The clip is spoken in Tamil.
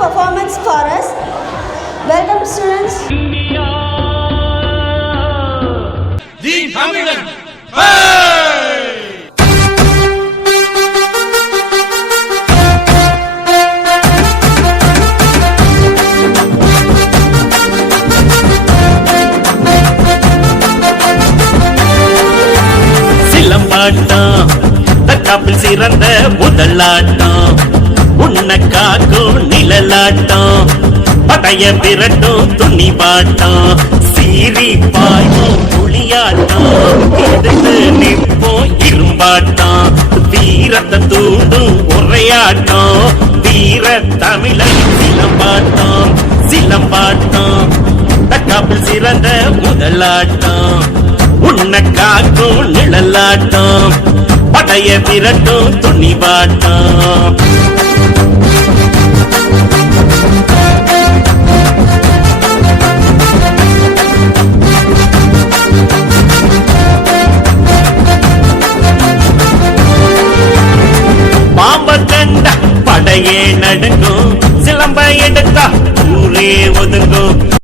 performance for us. Welcome students. The Tamilan. சிலம்பாட்டம் தக்காப்பில் சிறந்த முதலாட்டம், உன்னை காக்கும் நிழலாட்டம், படைய விரட்டும் துணிபாட்டம், சீரி பாயும் புளியாட்டம், எதிர்த்து நிற்போம் இரும்பாட்டம், வீரத்தை தூண்டும் உரையாட்டம், வீர தமிழன் சிலம்பாட்டம். சிலம்பாட்டம் தக்காப்பில் சிறந்த முதலாட்டம், உன்னை காக்கும் நிழலாட்டம், படைய விரட்டும் துணிபாட்டம். பாம்ப கண்ட படையே நடுங்கும், சிலம்ப எடுத்தா ஊரே ஒதுங்கும்,